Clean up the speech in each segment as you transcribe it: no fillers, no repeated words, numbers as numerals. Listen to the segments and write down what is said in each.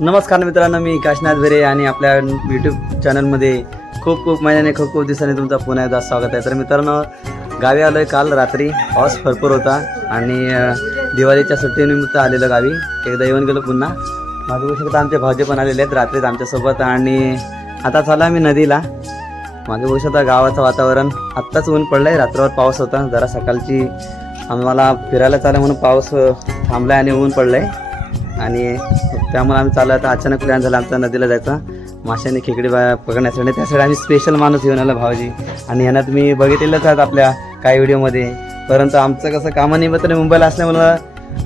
नमस्कार मित्रांनो, मी काशीनाथ भेरे आणि आपल्या यूट्यूब चॅनलमध्ये खूप महिन्याने खूप दिवसांनी तुमचा पुन्हा एकदा स्वागत आहे. तर मित्रांनो, गावी आलो आहे. काल रात्री पाऊस भरपूर होता आणि दिवाळीच्या सुट्टीनिमित्त आलेलं गावी. एकदा येऊन गेलो पुन्हा. माझ्या शकता आमचे भाऊजे पण आलेले आहेत रात्रीच आमच्यासोबत. आणि आता चालला आम्ही नदीला. माझ्या गोष्ट गावाचं वातावरण आत्ताच ऊन पडलं आहे. रात्रभर पाऊस होता. जरा सकाळची आम्हाला फिरायला चाललं म्हणून पाऊस थांबला आणि ऊन पडलं आहे. आणि त्यामुळे आम्ही चाललो. आता अचानक प्लॅन झाला आमचा नदीला जायचा माशाने खेकडी पकडण्यासाठी. त्यासाठी आम्ही स्पेशल माणूस घेऊन आलो भाऊजी. आणि ह्यांना तुम्ही बघितलेलंच आहेत आपल्या काही व्हिडिओमध्ये. परंतु आमचं कसं कामानिमित्त मुंबईला असल्यामुळं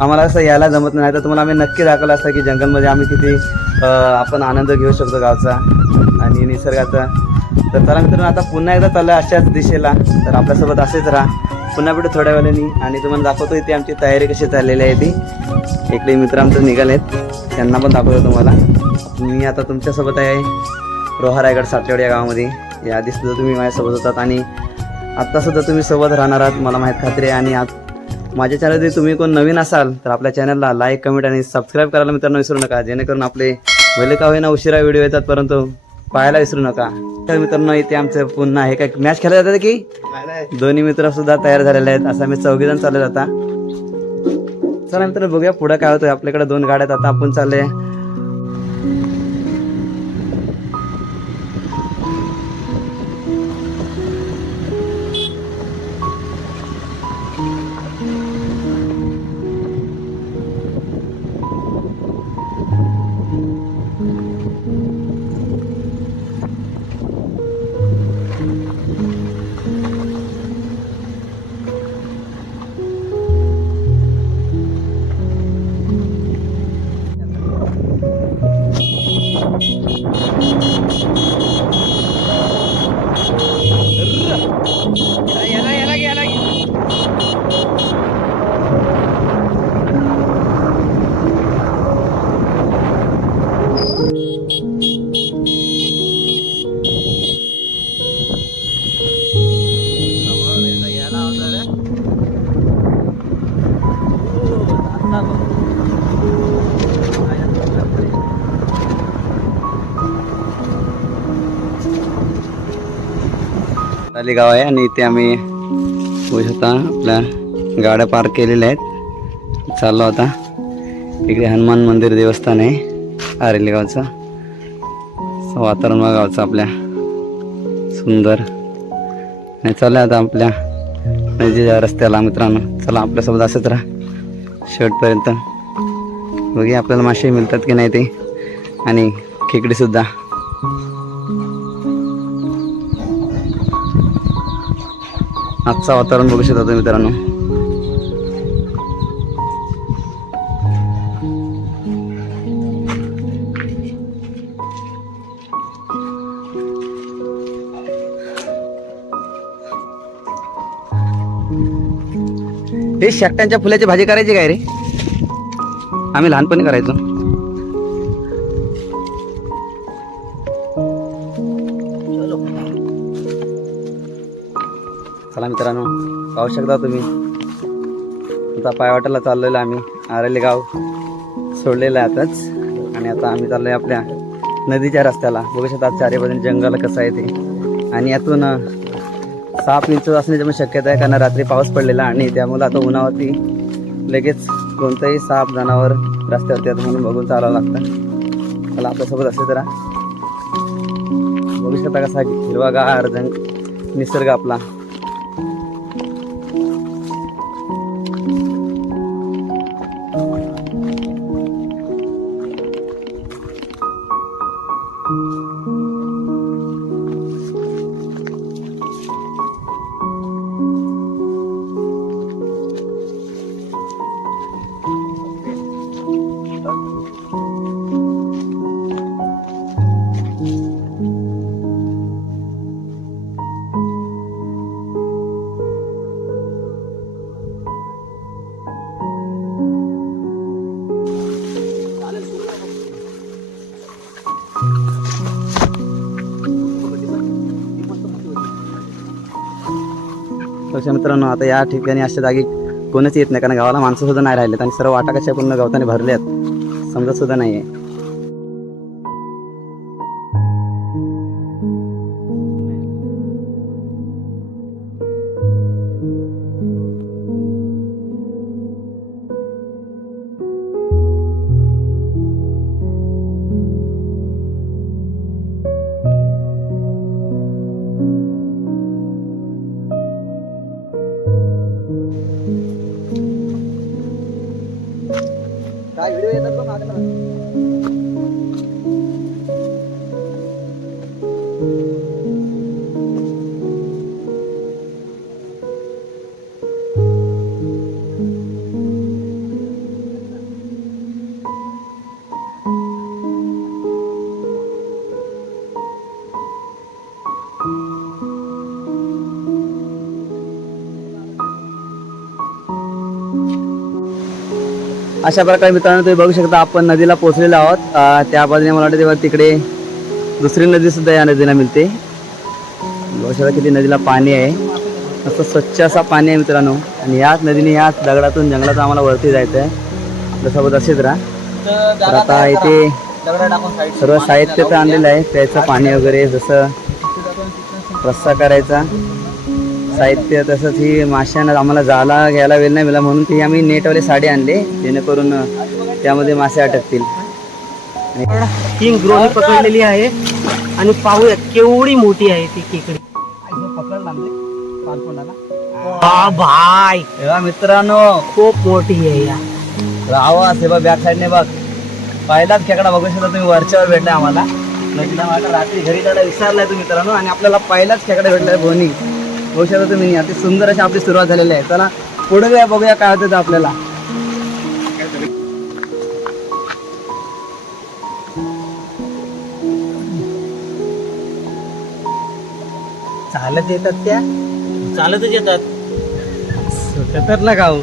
आम्हाला असं यायला जमत नाही. तर तुम्हाला आम्ही नक्की दाखवलं असतं की जंगलमध्ये आम्ही किती आपण आनंद घेऊ शकतो गावचा आणि निसर्गाचा. तर चला मित्रांनो, आता पुन्हा एकदा चाललं अशाच दिशेला. तर आपल्यासोबत असेच राहा. पुन्हा भेटू थोड्या वेळाने आणि तुम्हाला दाखवतो इथे आमची तयारी कशी चाललेली आहे ती. इकडे मित्र आमचं निघाले आहेत, त्यांना पण दाखवतो तुम्हाला. मी आता तुमच्यासोबत आहे रोहा रायगड सातवड या गावामध्ये. याआधी सुद्धा तुम्ही माझ्यासोबत होतात आणि आत्तासुद्धा तुम्ही सोबत राहणार आहात, मला माहीत खात्री आहे. आणि माझ्या चॅनलमध्ये तुम्ही कोण नवीन असाल तर आपल्या चॅनलला लाईक, कमेंट आणि सबस्क्राईब करायला मित्रांनो विसरू नका. जेणेकरून आपले भले का होईना उशिरा व्हिडिओ येतात परंतु पाहायला विसरू नका. तर मित्रांनो, इथे आमचं पुन्हा हे काय मॅच खेळायला जातात की दोन्ही मित्र सुद्धा तयार झालेले आहेत. असं आम्ही 4 जण चालले आता. चला मित्रांनो, बघूया पुढं काय होतं. आपल्याकडे 2 गाड्या आहेत. आता आपण चालले गाव आहे. आणि इथे आम्ही बघू शकता आपल्या गाड्या पार्क केलेल्या आहेत. चाललो आता. इकडे हनुमान मंदिर देवस्थान आहे आरेली गावचं. वातावरण गावचं आपल्या सुंदर. आणि चाललं आता आपल्या नदीच्या रस्त्याला. मित्रांनो, चला आपल्यासोबत असंच राहा शेवटपर्यंत. बघूया आपल्याला मासे मिळतात की नाही ते, आणि खेकडीसुद्धा. आजचं वातावरण बघू शकता तुम्ही मित्रांनो. हे शेकट्यांच्या फुलाची भाजी करायची काय रे? आम्ही लहानपणी करायचो. चला मित्रांनो, पाहू शकता तुम्ही. आता पायवाटाला चाललेलो आम्ही. आरेली गाव सोडलेलं आहे आताच. आणि आता आम्ही चाललो आहे आपल्या नदीच्या रस्त्याला. बघू शकता चारी बाजूने जंगल कसं आहे ते. आणि यातून साप इंच असण्याची पण शक्यता आहे, कारण रात्री पाऊस पडलेला आणि त्यामुळे आता उन्हावरती लगेच कोणतंही साप जनावर रस्त्यावरती येतं म्हणून बघून चालावं लागतं. मला आपल्यासोबत असे जरा बघू शकता कसा हिरवागार निसर्ग आपला. तशा मित्रांनो, आता या ठिकाणी अशा जागी कोणच येत नाही, कारण गावाला माणसं सुद्धा नाही राहिलेत आणि सर्व वाटा कशा पूर्ण गवताने भरल्यात समजत सुद्धा नाही आहे. काय व्हिडिओ येतात बघ मागे मला. अशा प्रकारे मित्रांनो तुम्ही बघू शकता आपण नदीला पोहोचलेलो आहोत. त्या बाजूने मला वाटतं तेव्हा तिकडे दुसरी नदी सुद्धा या नदीला मिळते. बघू शकता किती नदीला पाणी आहे, असं स्वच्छ असा पाणी आहे मित्रांनो. आणि याच नदीने याच दगडातून जंगलात आम्हाला वरती जायचं आहे. आपल्यासोबत असेच राहा. तर आता इथे सर्व साहित्य तर आणलेलं आहे, प्यायचं पाणी वगैरे, जसं रस्सा करायचा साहित्य, तसंच ही माशांना आम्हाला जाळा घ्यायला वेळ नाही मिळाला म्हणून ती आम्ही नेटवाले साडी आणले, जेणेकरून त्यामध्ये मासे अटकतील. तीन ग्रोनी पकडलेली आहे आणि पाहूया केवढी मोठी आहे ती खेकडी. भाई मित्रांनो खूप मोठी आहे या. आवाज हे बघ बॅक साईडने बघ, पहिलाच खेकडा बघू शकता तुम्ही, वरच्यावर भेटलाय आम्हाला. नदीला मला रात्री घरी जायला विसरलाय तुम्ही मित्रांनो, आणि आपल्याला पहिलाच खेकडा भेटलाय भोनी. बघू शकता तुम्ही, अति सुंदर अशी आपली सुरुवात झालेली आहे. चला पुढे जाऊया, बघूया काय होतं आपल्याला. चालत येतात त्या, चालतच येतात. खतरनाक गाव.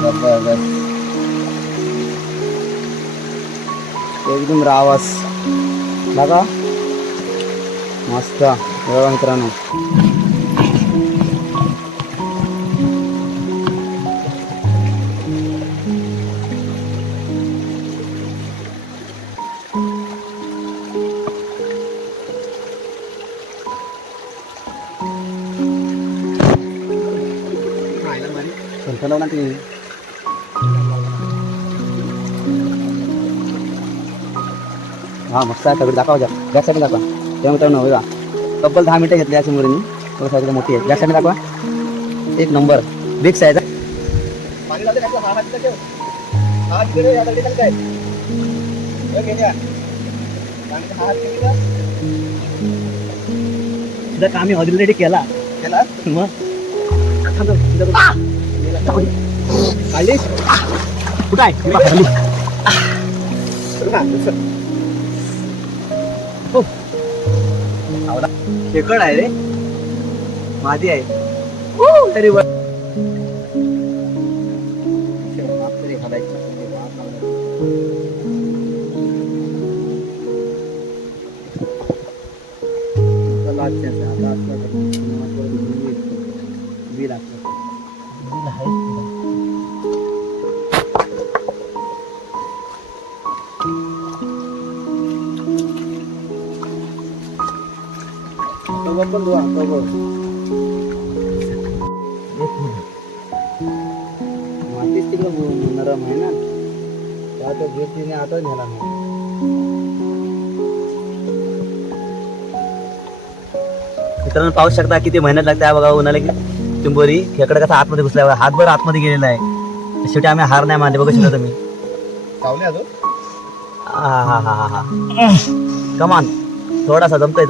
जबरदस्त एकदम रावस बघा, मस्त. बघा मित्रांनो, ना ते हा मस्त आहे. सगळं दाखवा, बॅक साईड दाखवा. तेव्हा मित्रांनो बघा, तब्बल 10 मिनिटं घेतली अशी मुलींनी. तो साईड मोठी आहे, बॅक साईड दाखवा. एक नंबर बिग साईज. आम्ही ऑलरेडी केला मग कुठं आहे? खेकड आहे रे, मादी आहे तरी मातीच तिकडं नरम आहे ना, त्या घेतलीने आता झाला नाही. मित्रांनो पाहू शकता किती मेहनत लागते बघा. उन्हाला की चिंबोरी खेकडा कसा आतमध्ये घुसला, हातभर आतमध्ये गेलेला आहे. शेवटी आम्ही हार नाही मानले. बघू शकता तुम्ही. हा हा हा हा कमान थोडासा जमतय.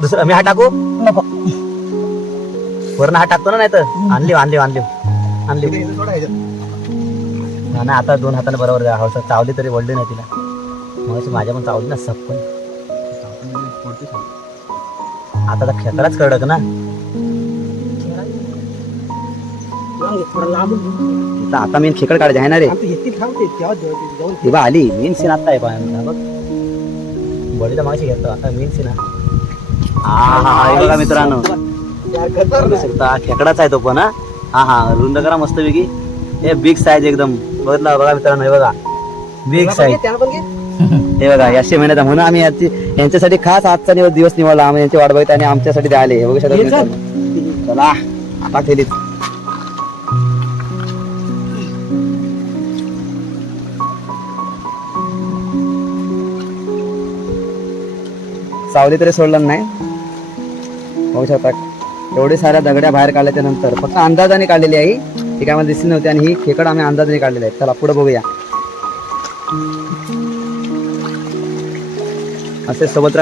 दुसरा मी हा टाकू, वरनं हा टाकतो ना, नाही तर आणली नाही. आता 2 हाताने बरोबर हौसा चावली तरी वळली नाही तिला. मग माझ्या पण चावली ना सब पण. आता तर खेकडाच कडक ना. आता मेन खेकड काढायचे आहे ना रे. तेव्हा आली मेन सीन आता आहे बघ. बॉडीला मागशी घेतो आता मेन सीन. हा बघा मित्रांनो, खेकडाच आहे तो पण. हा रुंद करा मस्त वेगळी. हे बिग साईज एकदम. बघितला बघा मित्रांनो, हे बघा बिग साईज. हे बघा अशी मेहनत आहे. म्हणून आम्ही यांच्यासाठी खास आजचा दिवस निवडला. आम्ही यांची वाट बघित आणि आमच्यासाठी ते आले. हे बघू शकता मित्रांनो. चला टाकेलीत सावली तरी सोडलं नाही. बघू शकता एवढी साऱ्या दगड्या बाहेर काढल्याच्या नंतर फक्त अंदाजाने काढलेली आहे ती, काय मला दिसली नव्हती. आणि ही खेकड आम्ही अंदाजाने काढलेली आहे. चला पुढे बघूया. असे सोबत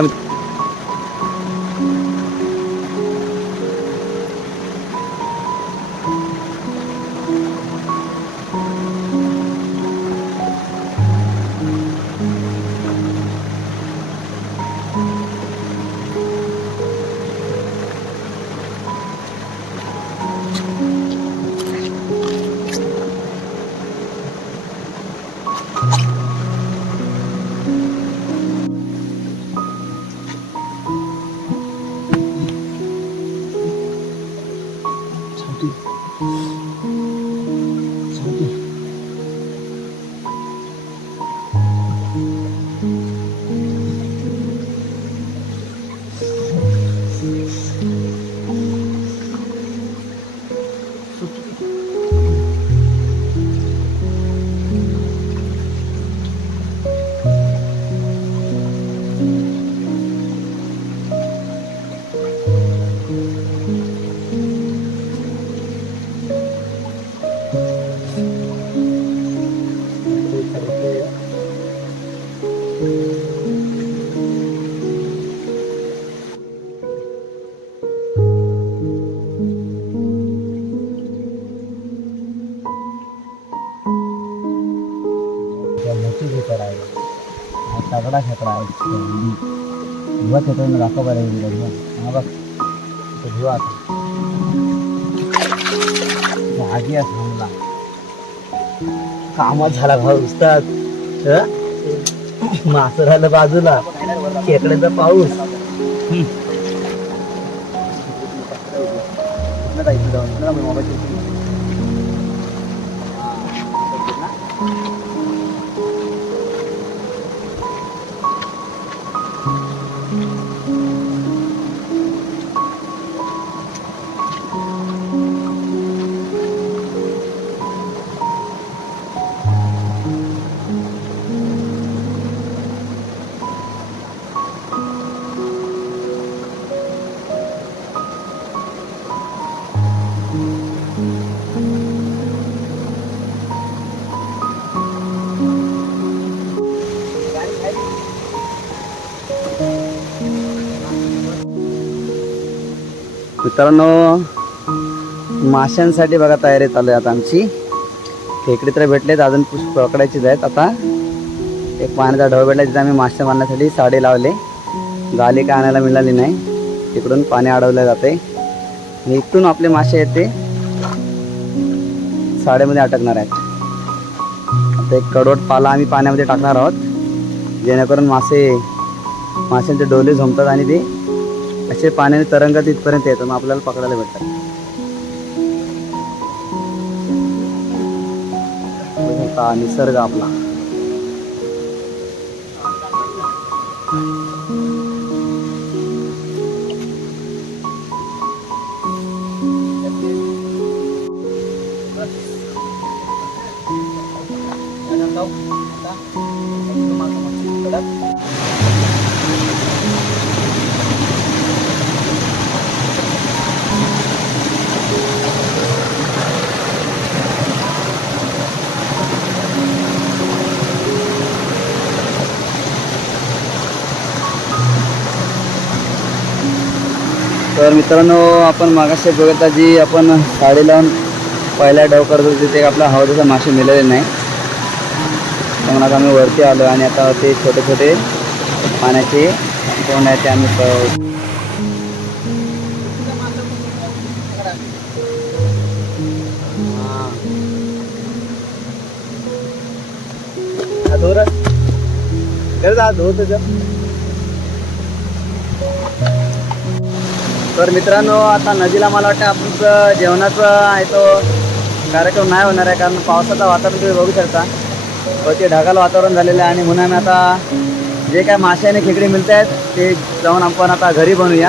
मोठी खेकडा आहे. हा तगडा खेकडा आहे. धुवा खेकडा दाखव बरं. हा बघ धुवा आधी थांबला. कामात झाला भाऊ उस्ताद. मासं राहिलं बाजूला, खेकड्याचा पाऊस. मित्रांनो माशांसाठी बघा तयारी चालू आहे आता आमची. खेकडे तर भेटलेत, अजून पकडायचीच आहेत. आता एक पाण्याचा ढव भेटला, तिथे आम्ही मासे मारण्यासाठी साडे लावले. गाली काय आणायला मिळाली नाही. तिकडून पाणी अडवलं जाते. इथून आपले मासे येते साडेमध्ये अटकणार आहेत. आता एक कडवट पाला आम्ही पाण्यामध्ये टाकणार आहोत, जेणेकरून माशांचे डोले झोंबतात आणि ते असे पाण्याने तरंगत इथपर्यंत येतात. मग आपल्याला पकडायला भेटतात. निसर्ग आपला. तर मित्रांनो आपण मागाशी बघता जी आपण साडी लावून पहिला डाव करत होतो ते आपला हवाचा मासे मिळाले नाही. म्हणून आता आम्ही वरती आलो आणि आता ते छोटे छोटे पाण्याचे कोण आहे ते आम्ही तर मित्रांनो आता नदीला मला वाटतं आपण जेवणाचा आहे तो कार्यक्रम नाही होणार आहे, कारण पावसाचं वातावरण तुम्ही बघू शकता. वरती ढगाळ वातावरण झालेलं आहे आणि म्हणून आम्ही आता जे काय मासे आणि खेकडे मिळत आहेत ते जाऊन आपण आता घरी बनवूया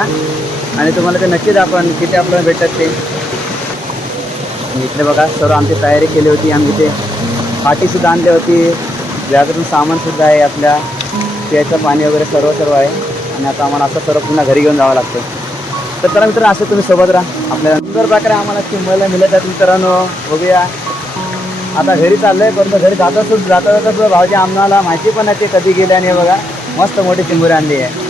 आणि तुम्हाला ते नक्कीच आपण किती आपल्याला भेटतात ते. इथले बघा सर्व आमची तयारी केली होती. आम्ही इथे पाटीसुद्धा आणली होती, व्याजातून सामानसुद्धा आहे, आपल्या प्यायचं पाणी वगैरे सर्व आहे. आणि आता आम्हाला असं सर्व पुन्हा घरी घेऊन जावं लागतं. तर चला मित्रांनो, असं तुम्ही सोबत राहा. आपल्याला सुंदर प्रकारे आम्हाला चिंबळला मिळत आहेत मित्रांनो. बघूया आता घरी चाललंय, परंतु घरी जाता भाऊजी आम्हाला माहिती पण नाही ते कधी गेले. आणि हे बघा मस्त मोठी चिंबोरी आणली आहे.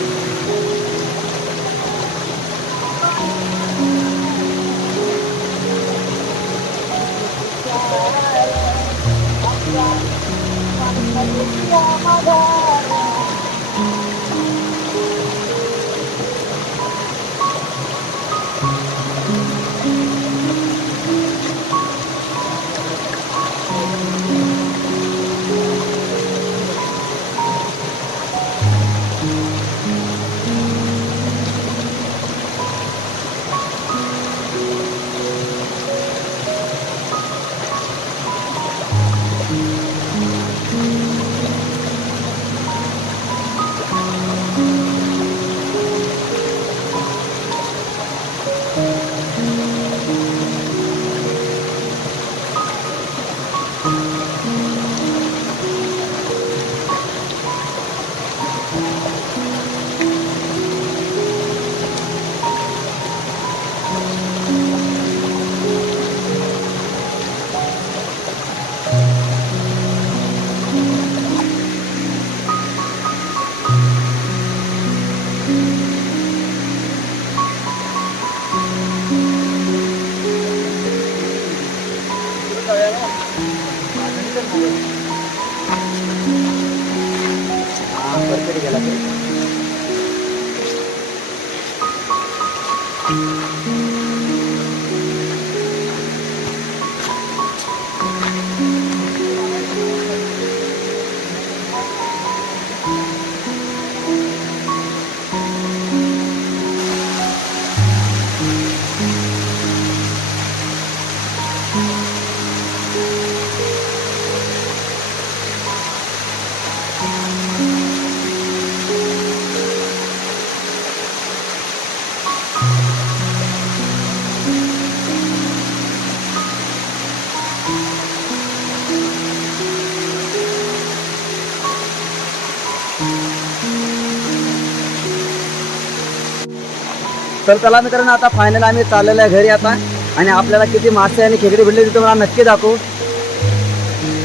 तर चला मित्रांनो, आता फायनल आम्ही चाललेलो आहे घरी आता. आणि आपल्याला किती मासे आणि खेकडे भेटले ते तुम्हाला नक्की दाखवू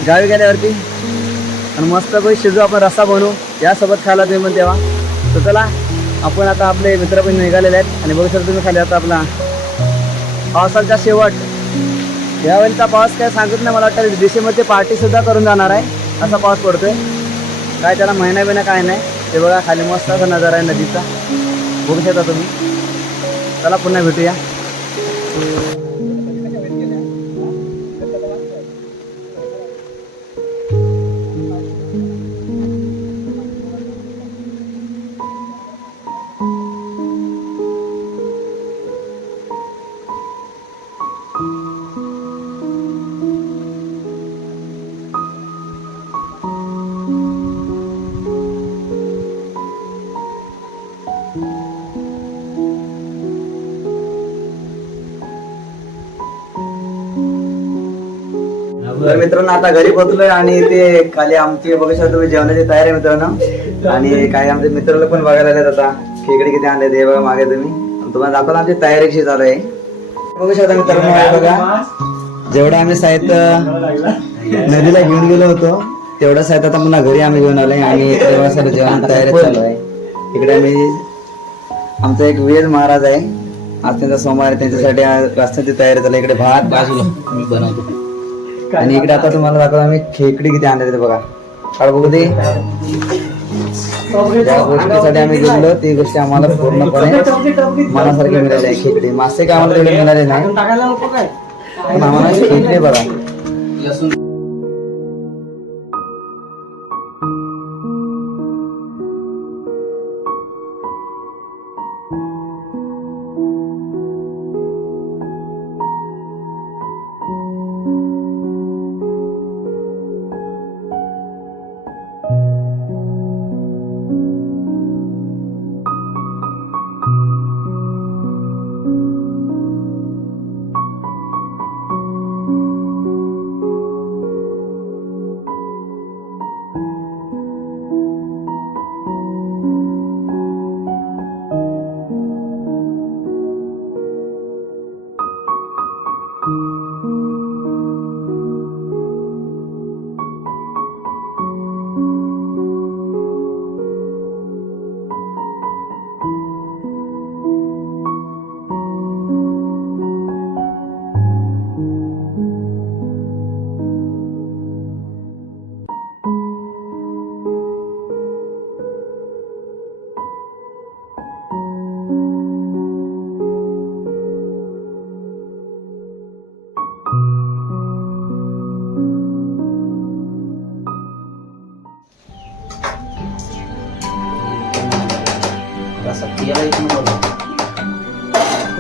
गावी गेल्यावरती. आणि मस्त काही शिजू, आपण रस्सा बनवू यासोबत खायला तुम्ही पण तेव्हा. तर चला आपण आता आपले मित्र पण निघालेले आहेत. आणि बघू शकता तुम्ही खाली आता आपला पावसाचा शेवट. यावेळेचा पाऊस काय सांगत नाही, मला वाटतं डिसेंबरची पार्टीसुद्धा करून जाणार आहे असा पाऊस पडतोय. काय त्याला महिना बिना काय नाही. ते बघा खाली मस्त असा नजारा आहे नदीचा, बघू शकता तुम्ही. चला पुन्हा भेटूया. तर मित्रांनो, आता घरी पोहोचलोय आणि ते खाली आमची बघू शकता तुम्ही जेवणाची तयारी आहे मित्रांनो. आणि काही आमचे मित्राला पण बघायला आलेत. आता खेकडे किती आणले ते बघा मागे तुम्ही. तुम्हाला दाखवलं आमची तयारी कशी चालू आहे बघू शकता मित्रांनो. हे बघा जेवढं आम्ही साहित्य नदीला घेऊन गेलो होतो तेवढं साहित्य आता पुन्हा घरी आम्ही घेऊन आलोय. आणि सर्व जेवण तयारी चालू आहे. इकडे आम्ही आमचा एक वेद महाराज आहे, आज त्यांचा सोमवार, त्यांच्यासाठी रस्त्याची तयारी चालू. इकडे भात बाजूला मी बनवतो. आणि इकडे आता तुम्हाला दाखवतो आम्ही खेकडी किती आणले ते बघा. काळ बघू दे. ज्या गोष्टीसाठी आम्ही गेलो ती गोष्टी आम्हाला पूर्णपणे मनासारखी मिळाली आहे. खेकडी मासे काय आम्हाला तेवढे मिळाले नाही, पण आम्हाला खेकडी बघा.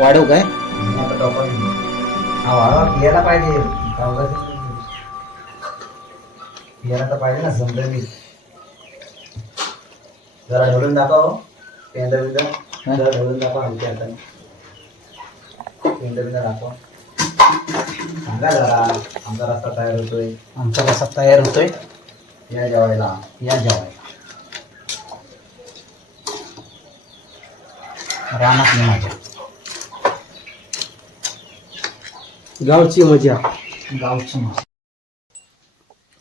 वाढव काय हा वाढवा पियाला पाहिजे पियाला तर पाहिजे ना समजा मी जरा ढवळून दाखव पेंडा बिंदा जरा ढवळून दाखव हलक्या हाताने पेंडा बिंदा दाखव सांगा जरा आमचा रस्ता तयार होतोय आमचा कसा तयार होतोय या जेवायला या जेवायला रानातली मजा गावची मजा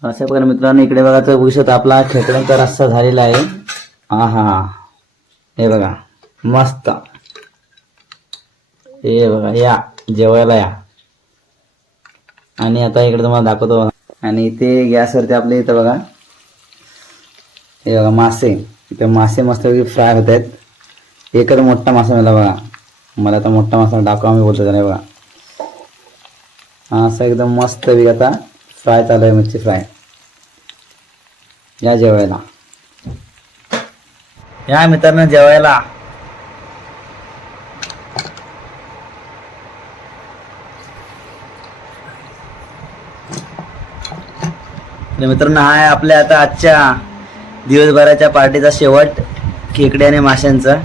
अशा प्रकारे मित्रांनो इकडे बघा तर बघू शकता आपला खेकड्यांचा रस्सा झालेला आहे हा हा हे बघा मस्त हे बघा या जेवायला या आणि आता इकडे तुम्हाला दाखवतो आणि इथे गॅसवरती आपले इथं बघा हे बघा मासे इथे मासे मस्तपैकी फ्राय होत आहेत एकच मोठा मासा मिळाला बघा मला आता मोठा मासा दाखवा मी बोलतो त्याने बघा हा असं एकदम मस्त पैकी आता फ्राय चालू आहे मच्छी फ्राय या जेवायला या मित्रांनो जेवायला तर मित्रांनो हा आहे आपल्या आता आजच्या दिवसभराच्या पार्टीचा शेवट खेकडे आणि माशांचा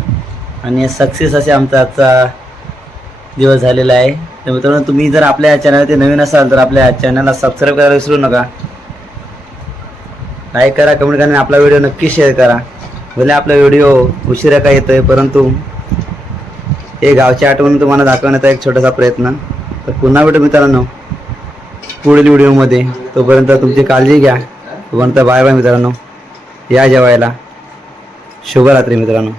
आणि सक्सेस असे आमचा आजचा दिवस झालेला आहे तर मित्रांनो तुम्ही जर आपल्या चॅनलवरती नवीन असाल तर आपल्या चॅनलला सबस्क्राईब करायला विसरू नका लाईक करा कमेंट करा आणि आपला व्हिडिओ नक्की शेअर करा भले आपला व्हिडिओ उशिरा का येतोय परंतु हे गावच्या आठवण तुम्हाला दाखवण्याचा एक छोटासा प्रयत्न तर पुन्हा भेटू मित्रांनो पुढील व्हिडिओमध्ये तोपर्यंत तुमची काळजी घ्या तोपर्यंत बाय बाय मित्रांनो या जेवायला शुभरात्री मित्रांनो